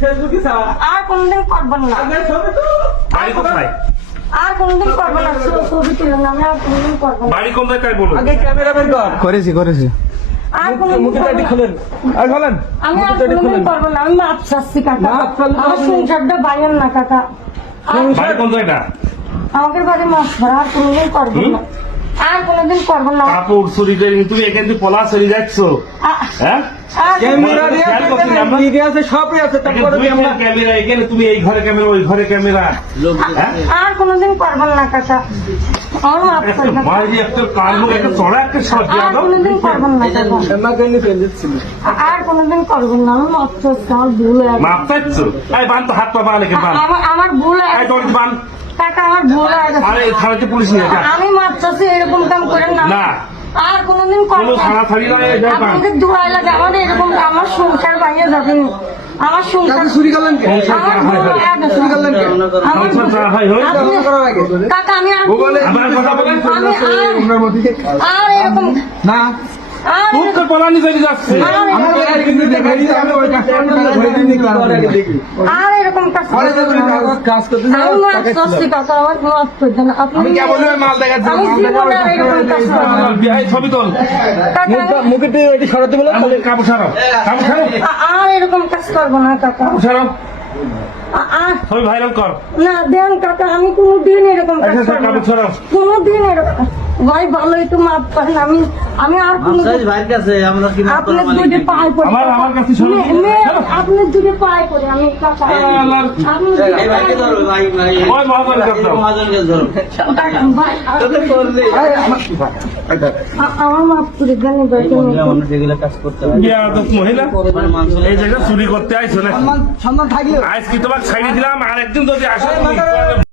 ফেসবুকে ছাড়া আর কোনদিন করবেন না, আগে ছবি তো বাড়ি কোথায়? আর কোনদিন করবেন না, ছবি তুলেন না, আমি আর কোনদিন করবেন না, বাড়ি কোন জায়গায় বলুন? আগে ক্যামেরা বের কর। করেছি আর কোনদিন মুখে করবেন টাটি না। খোলেন আর খোলেন আমি আর মুখে টাটি কোনদিন খোলেন। করবেন না, আমি মাপ চাচ্ছি কাকা, মাপ চাইলে আমার হবে না। সংসারটা বাইরেন না কাকা, বাড়ি কোন জায়গা? আমাদের বাড়ি মাছ ধরা, আর কোনদিন করবেন না, আর কোনদিন করবেন না। কাপড় চুরি করে তুমি এখান থেকে পলা চলে যাচ্ছ, হ্যাঁ? আর ক্যামেরা দিয়ে খেয়াল করছি না আমরা? ভিডিও আছে সবই আছে তারপরে দুই আমরা ক্যামেরা এখানে, তুমি এই ঘরে ক্যামেরা ওই ঘরে ক্যামেরা, হ্যাঁ? আর কোনদিন করবেন না কাকা, আমার মাপ একটা চাই কাকা। মাঝে একটা কান মুখ একটা চড়া একটা শট দিয়ে আর দাও। কোনদিন করবেন না কাকা, আমাকে নিয়ে ফেলে দিচ্ছিল আর কোনদিন করবেন না, আমি মাপ চাচ্ছি, আমার ভুল হয়ে গেছে। মাপ চাচ্ছ? এই বান তো হাত পা বাঁধলে বান, আমার ভুল হয়ে এই গেছে দড়ি বান। কাকা, আমার ভুল হয়ে গেছে। আরে থানাতে পুলিশ নিয়ে যা। আমি মাপ চাচ্ছি, এরকম কাম করেন না, না আর কোনদিন কোনো করবেন না। থানা থাড়ি নয়, এই যাই বান। আপনাদের দোয়া লাগে, আমার এরকম আমার সংসার বাইরে যাবেন, আমার সংসার চুরি করলেন কে আমার ভুল হয়ে গেছে। চুরি করলেন কে আমার সংসার যা হয় হোক। আপনি- করার আগে কাকা আমি আর আমার কথা বলেন তো? আমি আর এরকম না আর খুব তো পলানি চলে যাচ্ছে। আমি তো আর কিন্তু দেখাই দিই আমি ওই কাজটা ধরে দিই নি ক্লাস আর এরকম কাজ পরে যখন কাজ করতে যাও আমি মাপ টাকা চাচ্ছি ছিল কাকা, আমার মাপ করবেন আপনি। আমি কে বললাম মাল দেখাচ্ছি আমি মাল জীবনে আর এরকম কাজ করবো না। এই ছবি তোল, কাকা, মুখে দিয়ে এটি সরাতে বলে আমাদের কাপড় ছাড়াও, কাপড় ছাড়াও, আর এরকম কাজ করবো না কাকা, কাপড় ছাড়াও, আর ছবি ভাইরাল কর। না দেন কাকা, আমি কোনোদিন এরকম কাজ আচ্ছা করবো কাপড় না, ছাড়াও। কোনোদিন এরকম। ভাই ভালো একটু মাপ করেন, আমি আর কোনোদিন ভাইয়ের কাছে আমরা কি মাপ আপনার করবো মালিক? দুটো পায়ে পড়ে আমার কাছে শোনো। আপনার দুটো পায়ে পড়ে আমি কাকা, আল্লাহর- আপনি এই ভাইকে ধরো, ভাই ভাই ওই মহাজন কাছে দাও। মহাজনকে ধরো। ভাই, আচ্ছা আমার মাপ করে দেন ভাই, মানুষ এগুলো কাজ করতে হয়। বেয়াদব মহিলা, মানে মানুষ এই জায়গায় চুরি করতে আইছো না? সন্ধান থাকলেও আজ কি তোমাকে ছাড়িয়ে দিলাম, আর একদিন যদি আসো তুমি